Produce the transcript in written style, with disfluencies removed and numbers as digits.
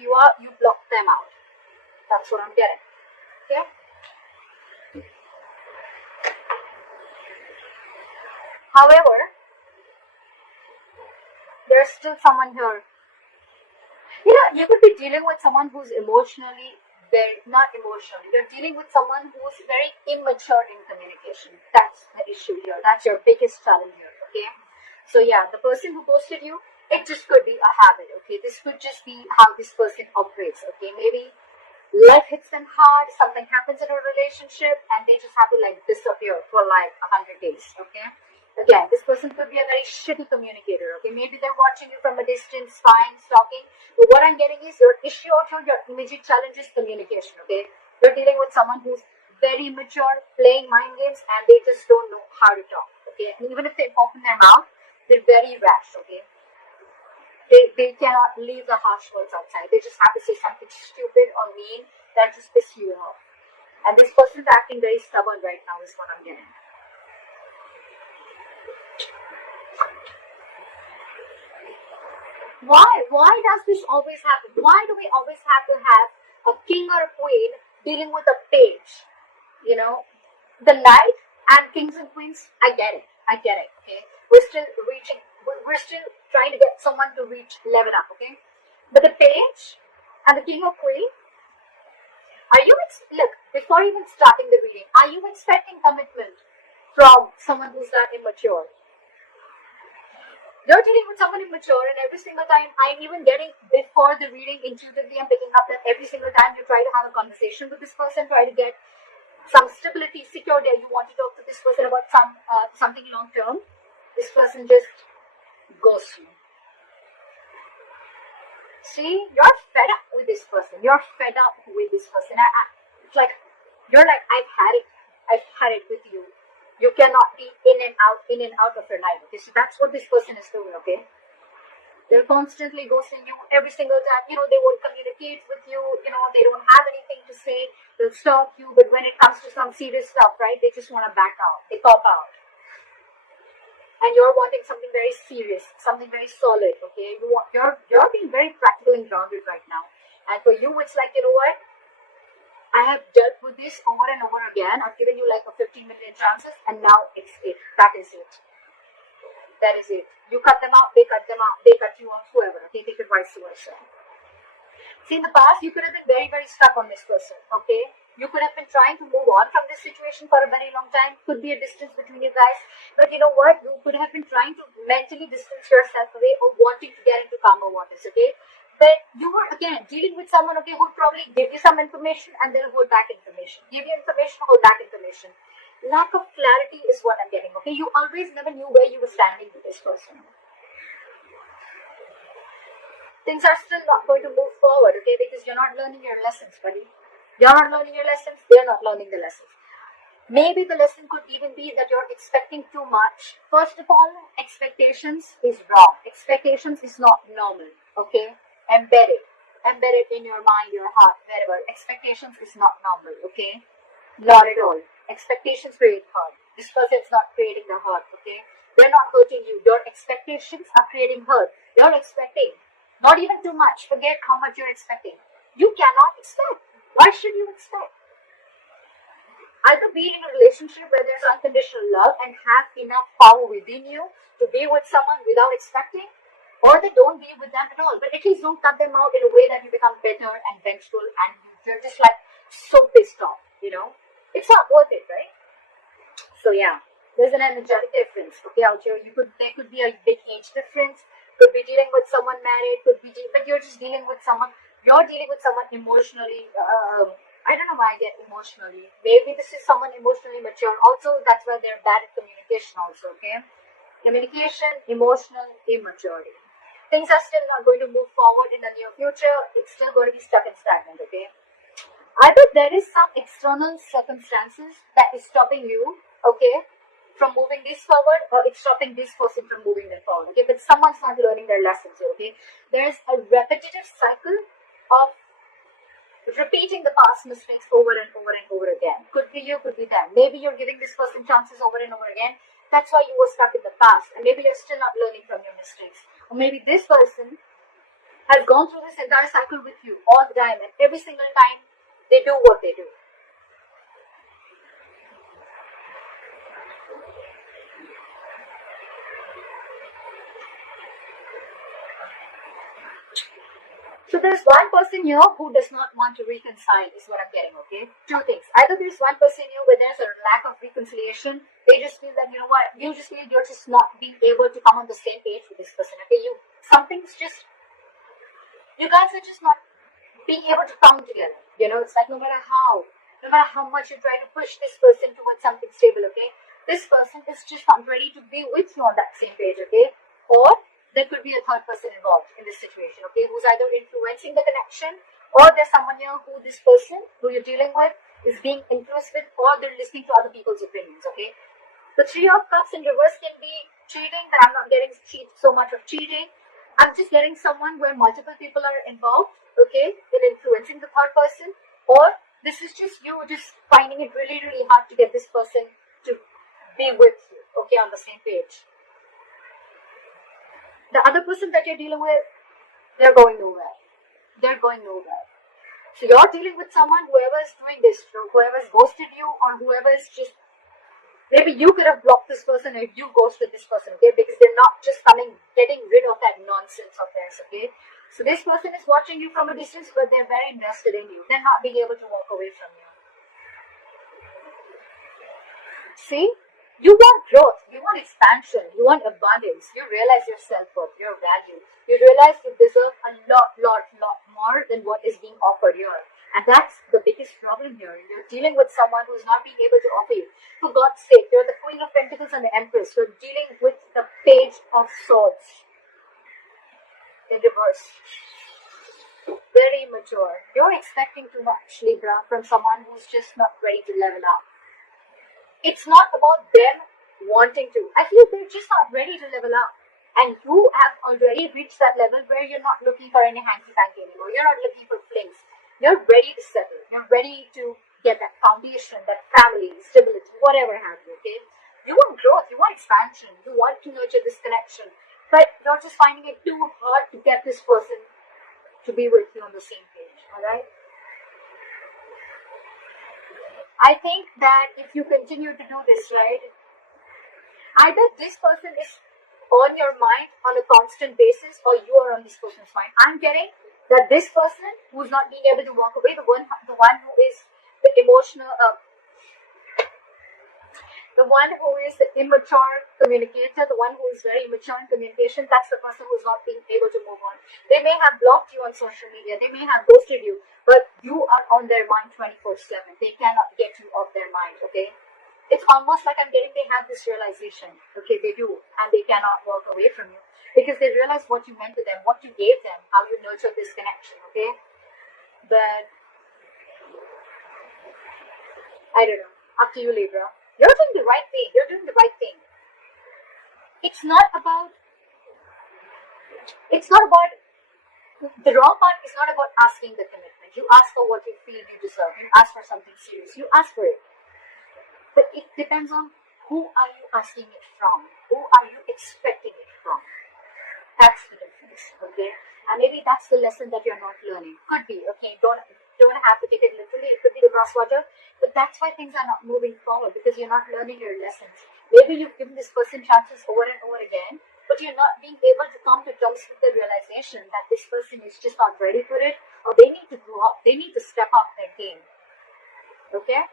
you are, you block them out. That's what I'm getting. Okay? However, there's still someone here. You know, you could be dealing with someone who's emotionally not emotionally. You're dealing with someone who's very immature in communication. That's the issue here. That's your biggest challenge here. Okay. So yeah, the person who ghosted you, it just could be a habit. Okay. This could just be how this person operates. Okay. Maybe life hits them hard. Something happens in a relationship, and they just have to like disappear for like 100 days. Okay. Again, this person could be a very shitty communicator, okay? Maybe they're watching you from a distance, spying, stalking. But what I'm getting is your issue out here, your immediate challenge is communication, okay? You're dealing with someone who's very immature, playing mind games, and they just don't know how to talk, okay? And even if they open their mouth, they're very rash, okay? They cannot leave the harsh words outside. They just have to say something stupid or mean that just piss you off. And this person's acting very stubborn right now is what I'm getting. Why does this always happen? Why do we always have to have a king or a queen dealing with a page? You know, the knight and kings and queens, I get it, okay? We're still trying to get someone to reach level up, okay? But the page and the king or queen, look, before even starting the reading, are you expecting commitment from someone who's that immature? You're dealing with someone immature, and every single time I'm even getting, before the reading, intuitively I'm picking up that every single time you try to have a conversation with this person, try to get some stability, security, you want to talk to this person about something long term, this person just ghosts you. See, you're fed up with this person. It's like, you're like, I've had it with you. You cannot be in and out of your life. Okay? So that's what this person is doing, okay? They're constantly ghosting you every single time. You know, they won't communicate with you. You know, they don't have anything to say. They'll stalk you. But when it comes to some serious stuff, right, they just want to back out. They cop out. And you're wanting something very serious, something very solid, okay? You're being very practical and grounded right now. And for you, it's like, you know what? I have dealt with this over and over again. I've given you like a 15 million chances, and now it's it. That is it. You cut them out, they cut them out, they cut you off, whoever. Okay, take it vice versa. See, in the past, you could have been very, very stuck on this person, okay? You could have been trying to move on from this situation for a very long time. Could be a distance between you guys. But you know what? You could have been trying to mentally distance yourself away or wanting to get into calmer waters, okay? But you were, again, dealing with someone, okay, who would probably give you some information and then hold back information. Give you information, hold back information. Lack of clarity is what I'm getting, okay? You always never knew where you were standing with this person. Things are still not going to move forward, okay? Because you're not learning your lessons, buddy. You're not learning your lessons, they're not learning the lessons. Maybe the lesson could even be that you're expecting too much. First of all, expectations is wrong. Expectations is not normal, okay? Embedded in your mind, your heart, wherever. Expectations is not normal, okay? Not at all. Expectations create hurt. This person's not creating the hurt, okay? They're not hurting you. Your expectations are creating hurt. You're expecting. Not even too much. Forget how much you're expecting. You cannot expect. Why should you expect? Either be in a relationship where there's unconditional love and have enough power within you to be with someone without expecting, or they don't be with them at all. But at least don't cut them out in a way that you become bitter and vengeful and you're just like so pissed off, you know. It's not worth it, right? So yeah, there's an energetic difference, okay, out here. There could be a big age difference. Could be dealing with someone married. But you're just dealing with someone. You're dealing with someone emotionally. I don't know why I get emotionally. Maybe this is someone emotionally mature. Also, that's why they're bad at communication. Also, okay. Communication, emotional immaturity. Things are still not going to move forward in the near future. It's still going to be stuck and stagnant, okay? Either there is some external circumstances that is stopping you, okay, from moving this forward, or it's stopping this person from moving them forward, okay? But someone's not learning their lessons, okay? There's a repetitive cycle of repeating the past mistakes over and over and over again. Could be you, could be them. Maybe you're giving this person chances over and over again. That's why you were stuck in the past, and maybe you're still not learning from your mistakes. Or maybe this person has gone through this entire cycle with you all the time, and every single time they do what they do. So there's one person here who does not want to reconcile, is what I'm getting, okay? Two things. Either there's one person here where there's a lack of reconciliation. They just feel that, you know what, you just feel you're just not being able to come on the same page with this person, okay? Something's just, you guys are just not being able to come together. You know, it's like no matter how much you try to push this person towards something stable, okay? This person is just not ready to be with you on that same page, okay? Or there could be a third person involved in this situation, okay, who's either influencing the connection, or there's someone here who this person who you're dealing with is being influenced with, or they're listening to other people's opinions, okay? The Three of Cups in reverse can be cheating, but I'm not getting so much of cheating. I'm just getting someone where multiple people are involved, okay, in influencing the third person, or this is just you just finding it really, really hard to get this person to be with you, okay, on the same page. The other person that you're dealing with, they're going nowhere. They're going nowhere. So you're dealing with someone, whoever's doing this, whoever's ghosted you, or whoever's just, maybe you could have blocked this person if you ghosted this person, okay? Because they're not just getting rid of that nonsense of theirs, okay? So this person is watching you from a distance, but they're very invested in you. They're not being able to walk away from you. See? You want growth, you want expansion, you want abundance, you realize your self-worth, your value. You realize you deserve a lot more than what is being offered here. And that's the biggest problem here. You're dealing with someone who's not being able to offer you. For God's sake, you're the Queen of Pentacles and the Empress. You're dealing with the Page of Swords in reverse. Very immature. You're expecting too much, Libra, from someone who's just not ready to level up. It's not about them wanting to. I feel they're just not ready to level up. And you have already reached that level where you're not looking for any hanky-panky anymore. You're not looking for flings. You're ready to settle. You're ready to get that foundation, that family, stability, whatever have you, okay? You want growth. You want expansion. You want to nurture this connection. But you're just finding it too hard to get this person to be with you on the same page, alright? I think that if you continue to do this, right, either this person is on your mind on a constant basis, or you are on this person's mind. I'm getting that this person who's not being able to walk away, the one who is the emotional, the one who is the immature communicator, the one who is very immature in communication, that's the person who's not being able to move on. They may have blocked you on social media, they may have ghosted you, but you are on their mind 24/7. They cannot get you off their mind, okay? It's almost like I'm getting they have this realization, okay, they do, and they cannot walk away from you because they realize what you meant to them, what you gave them, how you nurtured this connection, okay? But I don't know, up to you, Libra. You're doing the right thing. You're doing the right thing. It's not about, the wrong part is not about asking the commitment. You ask for what you feel you deserve. You ask for something serious. You ask for it. But it depends on who are you asking it from? Who are you expecting it from? That's the difference, okay? And maybe that's the lesson that you're not learning. Could be, okay? Don't have to take it literally. It could be the crosswater. But that's why things are not moving forward, because you're not learning your lessons. Maybe you've given this person chances over and over again, but you're not being able to come to terms with the realization that this person is just not ready for it, or they need to grow up. They need to step up their game. Okay?